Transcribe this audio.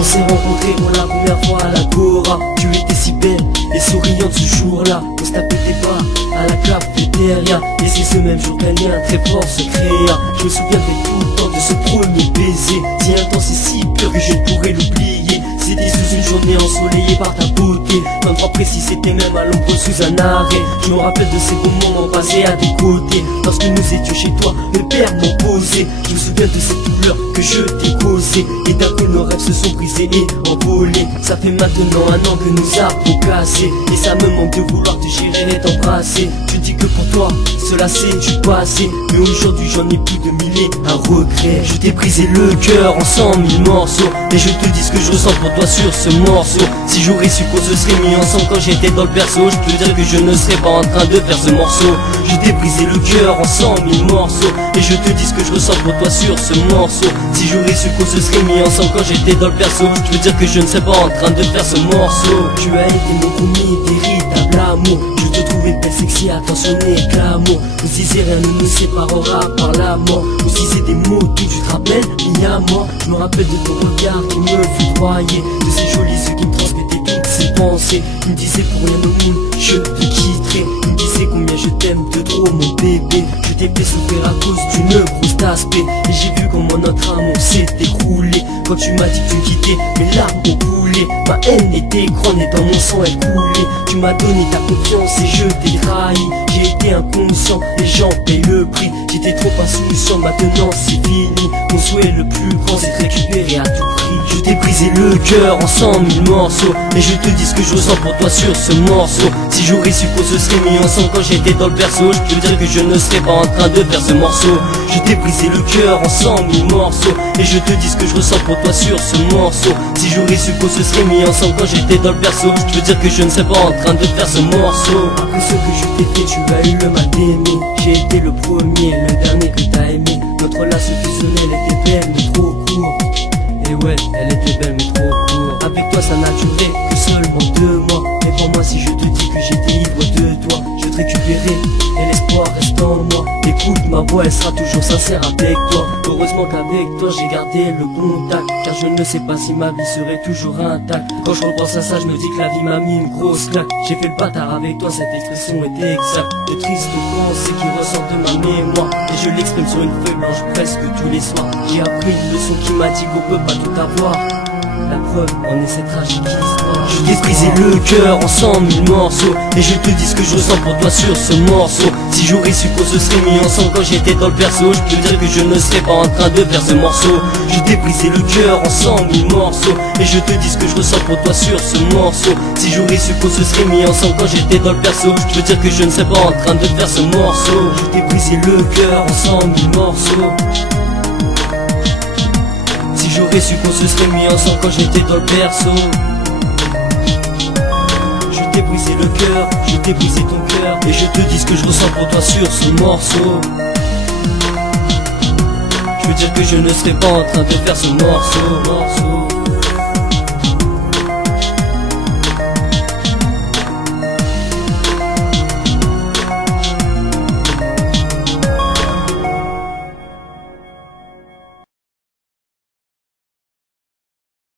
On s'est rencontrés pour la première fois à l'Agora. Tu étais si belle et souriante ce jour-là. On se tapait des bas à la cafétéria. Et c'est ce même jour qu'un lien très fort se créa. Je me souviendrai tout le temps de ce premier baiser, si intense et si pur que je ne pourrais l'oublier. C'était sous une journée ensoleillée par ta beauté. L'endroit précis c'était même à l'ombre sous un arrêt. Je me rappelle de ces beaux moments passés à tes côtés. Lorsque nous étions chez toi, mes pères m'ont posé. Je me souviens de cette douleur que je t'ai causée. Et d'un coup nos rêves se sont brisés et envolés. Ça fait maintenant un an que nous avons cassé. Et ça me manque de vouloir te chérir et t'embrasser. Je dis que pour toi, cela c'est du passé. Mais aujourd'hui j'en ai plus de mille et un regret. Je t'ai brisé le cœur en 100 000 morceaux. Et je te dis ce que je ressens pour toi sur ce morceau. Si j'aurais su qu'on se serait mis ensemble quand j'étais dans le berceau, je peux dire que je ne serais pas en train de faire ce morceau. Je t'ai brisé le cœur en 100 000 morceaux. Et je te dis ce que je ressens pour toi sur ce morceau. Si j'aurais su qu'on se serait mis ensemble quand j'étais dans le berceau, je peux dire que je ne serais pas en train de faire ce morceau. Tu as été mon premier véritable amour. Je te trouvais belle, sexy, attentionnée, glamour. Nous si rien ne nous séparera par la mort. Nous si c'est des mots, tout tu te rappelles, il y a moi. Je me rappelle de ton regard qui me foudroyait, de ces jolis yeux qui me transmettaient toutes ces pensées. Tu me disais pour rien au monde, je te quitterai. Tu me disais combien je t'aime de trop mon bébé. Je t'ai fait souffrir à cause d'une grosse d'aspect. Et j'ai vu comment notre amour s'est écroulé. Quand tu m'as dit que tu me quittais, mes larmes ont coulé. Ma haine était grande et dans mon sang elle coulait. Tu m'as donné ta confiance et je t'ai trahi. J'ai été inconscient et j'en paye le prix. J'étais trop insouciant, maintenant c'est fini. Mon souhait le plus grand c'est de récupérer à tout prix. Je t'ai brisé le cœur en 100 000 morceaux. Et je te dis ce que je ressens pour toi sur ce morceau. Si j'aurais su qu'on se serait mis ensemble quand j'étais dans le berceau, je peux dire que je ne serais pas en train de faire ce morceau. Je t'ai brisé le cœur en 100 000 morceaux. Et je te dis ce que je ressens pour toi sur ce morceau. Si j'aurais su qu'on se serait mis ensemble quand j'étais dans le berceau, je peux dire que je ne serais pas en train de faire ce morceau. Après ce que je t'ai fait, tu as eu le mal d'aimer. J'ai été le premier, le dernier que t'as aimé. Notre relation fusionnelle était belle mais trop court. Et ouais, elle était belle mais trop court. Avec toi ça n'a duré que seulement 2 mois. Mais pour moi si je te dis que j'étais ivre de toi, je te récupérer et l'espoir reste en moi. Écoute ma voix, elle sera toujours sincère avec toi. Heureusement qu'avec toi j'ai gardé le contact, car je ne sais pas si ma vie serait toujours intacte. Quand je repense à ça je me dis que la vie m'a mis une grosse claque. J'ai fait le bâtard avec toi, cette expression était exacte. De tristes pensées qui ressortent de ma mémoire, et je l'exprime sur une feuille blanche presque tous les soirs. J'ai appris une leçon qui m'a dit qu'on peut pas tout avoir. La preuve en est cette tragique histoire. Je t'ai brisé le cœur en 100 000 morceaux. Et je te dis ce que je ressens pour toi sur ce morceau. Si j'aurais su qu'on se serait mis ensemble quand j'étais dans le berceau, je peux dire que je ne serais pas en train de faire ce morceau. Je t'ai brisé le cœur en 100 000 morceaux. Et je te dis ce que je ressens pour toi sur ce morceau. Si j'aurais su qu'on se serait mis ensemble quand j'étais dans le berceau, je peux dire que je ne serais pas en train de faire ce morceau. Je t'ai brisé le cœur en 100 000 morceaux. Si j'aurais su qu'on se serait mis ensemble quand j'étais dans le berceau. Je t'ai brisé le cœur, je t'ai brisé ton cœur. Et je te dis ce que je ressens pour toi sur ce morceau. Je veux dire que je ne serais pas en train de faire ce morceau.